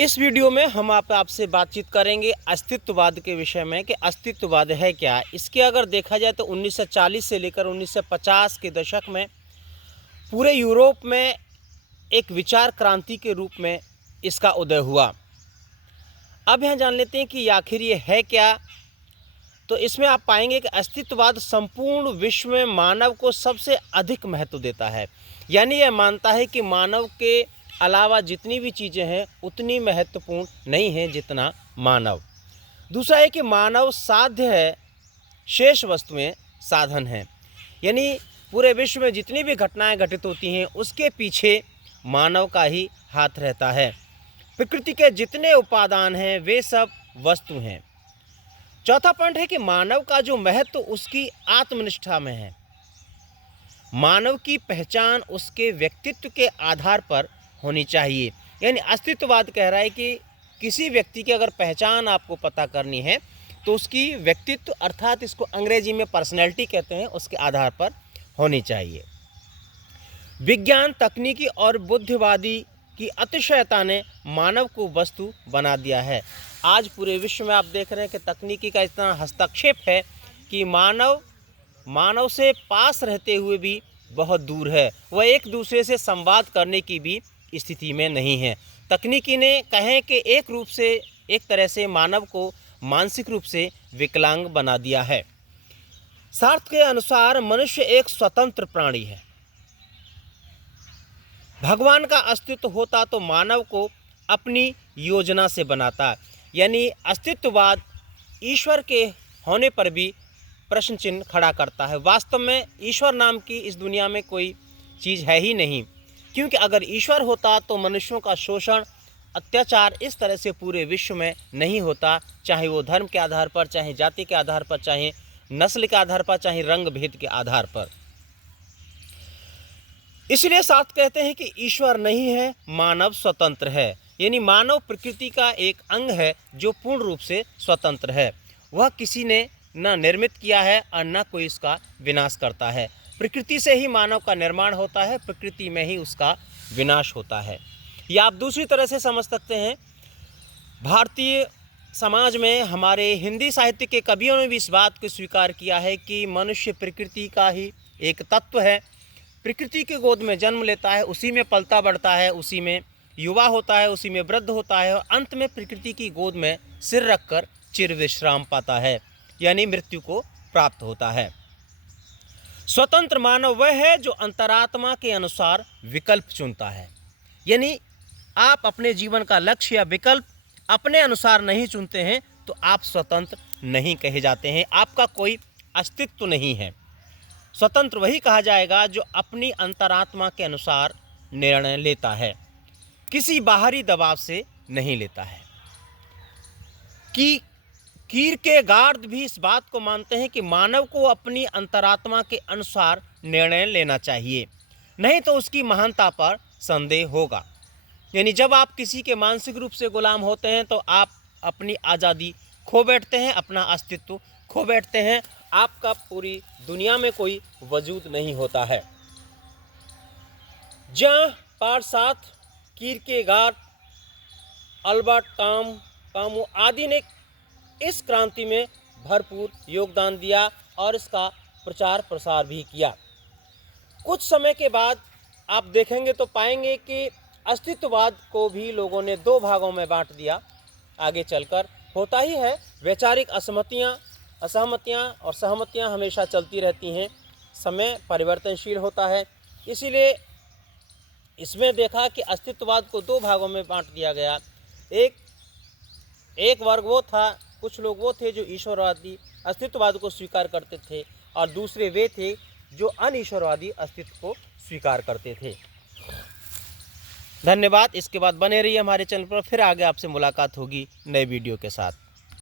इस वीडियो में हम आपसे बातचीत करेंगे अस्तित्ववाद के विषय में कि अस्तित्ववाद है क्या। इसके अगर देखा जाए तो 1940 से लेकर 1950 के दशक में पूरे यूरोप में एक विचार क्रांति के रूप में इसका उदय हुआ। अब यहाँ जान लेते हैं कि आखिर ये है क्या। तो इसमें आप पाएंगे कि अस्तित्ववाद संपूर्ण विश्व में मानव को सबसे अधिक महत्व देता है, यानी यह मानता है कि मानव के अलावा जितनी भी चीज़ें हैं उतनी महत्वपूर्ण नहीं हैं जितना मानव। दूसरा है कि मानव साध्य है, शेष वस्तुएं साधन हैं, यानी पूरे विश्व में जितनी भी घटनाएं घटित होती हैं उसके पीछे मानव का ही हाथ रहता है। प्रकृति के जितने उपादान हैं वे सब वस्तु हैं। चौथा पॉइंट है कि मानव का जो महत्व उसकी आत्मनिष्ठा में है। मानव की पहचान उसके व्यक्तित्व के आधार पर होनी चाहिए, यानी अस्तित्ववाद कह रहा है कि किसी व्यक्ति की अगर पहचान आपको पता करनी है तो उसकी व्यक्तित्व अर्थात इसको अंग्रेजी में पर्सनैलिटी कहते हैं, उसके आधार पर होनी चाहिए। विज्ञान, तकनीकी और बुद्धिवादी की अतिशयता ने मानव को वस्तु बना दिया है। आज पूरे विश्व में आप देख रहे हैं कि तकनीकी का इतना हस्तक्षेप है कि मानव से पास रहते हुए भी बहुत दूर है, वह एक दूसरे से संवाद करने की भी स्थिति में नहीं है। तकनीकी ने कहें कि एक तरह से मानव को मानसिक रूप से विकलांग बना दिया है। सार्थ के अनुसार मनुष्य एक स्वतंत्र प्राणी है। भगवान का अस्तित्व होता तो मानव को अपनी योजना से बनाता, यानी अस्तित्ववाद ईश्वर के होने पर भी प्रश्न चिन्ह खड़ा करता है। वास्तव में ईश्वर नाम की इस दुनिया में कोई चीज़ है ही नहीं, क्योंकि अगर ईश्वर होता तो मनुष्यों का शोषण, अत्याचार इस तरह से पूरे विश्व में नहीं होता, चाहे वो धर्म के आधार पर, चाहे जाति के आधार पर, चाहे नस्ल के आधार पर, चाहे रंग भेद के आधार पर। इसलिए साथ कहते हैं कि ईश्वर नहीं है, मानव स्वतंत्र है, यानी मानव प्रकृति का एक अंग है जो पूर्ण रूप से स्वतंत्र है। वह किसी ने न निर्मित किया है और न कोई इसका विनाश करता है। प्रकृति से ही मानव का निर्माण होता है, प्रकृति में ही उसका विनाश होता है। या आप दूसरी तरह से समझ सकते हैं, भारतीय समाज में हमारे हिंदी साहित्य के कवियों ने भी इस बात को स्वीकार किया है कि मनुष्य प्रकृति का ही एक तत्व है। प्रकृति के गोद में जन्म लेता है, उसी में पलता बढ़ता है, उसी में युवा होता है, उसी में वृद्ध होता है और अंत में प्रकृति की गोद में सिर रखकर चिर विश्राम पाता है, यानी मृत्यु को प्राप्त होता है। स्वतंत्र मानव वह है जो अंतरात्मा के अनुसार विकल्प चुनता है, यानी आप अपने जीवन का लक्ष्य या विकल्प अपने अनुसार नहीं चुनते हैं तो आप स्वतंत्र नहीं कहे जाते हैं, आपका कोई अस्तित्व नहीं है। स्वतंत्र वही कहा जाएगा जो अपनी अंतरात्मा के अनुसार निर्णय लेता है, किसी बाहरी दबाव से नहीं लेता है। कीरकेगार्ड भी इस बात को मानते हैं कि मानव को अपनी अंतरात्मा के अनुसार निर्णय लेना चाहिए, नहीं तो उसकी महानता पर संदेह होगा। यानी जब आप किसी के मानसिक रूप से गुलाम होते हैं तो आप अपनी आज़ादी खो बैठते हैं, अपना अस्तित्व खो बैठते हैं, आपका पूरी दुनिया में कोई वजूद नहीं होता है। जहाँ पार साथ कीरकेगार्ड, अल्बर्ट कामू आदि ने इस क्रांति में भरपूर योगदान दिया और इसका प्रचार प्रसार भी किया। कुछ समय के बाद आप देखेंगे तो पाएंगे कि अस्तित्ववाद को भी लोगों ने दो भागों में बांट दिया। आगे चलकर होता ही है, वैचारिक असहमतियाँ और सहमतियाँ हमेशा चलती रहती हैं, समय परिवर्तनशील होता है। इसीलिए इसमें देखा कि अस्तित्ववाद को दो भागों में बांट दिया गया। एक वर्ग वो था, कुछ लोग वो थे जो ईश्वरवादी अस्तित्ववाद को स्वीकार करते थे और दूसरे वे थे जो अनईश्वरवादी अस्तित्व को स्वीकार करते थे। धन्यवाद। इसके बाद बने रहिए हमारे चैनल पर, फिर आगे आपसे मुलाकात होगी नए वीडियो के साथ।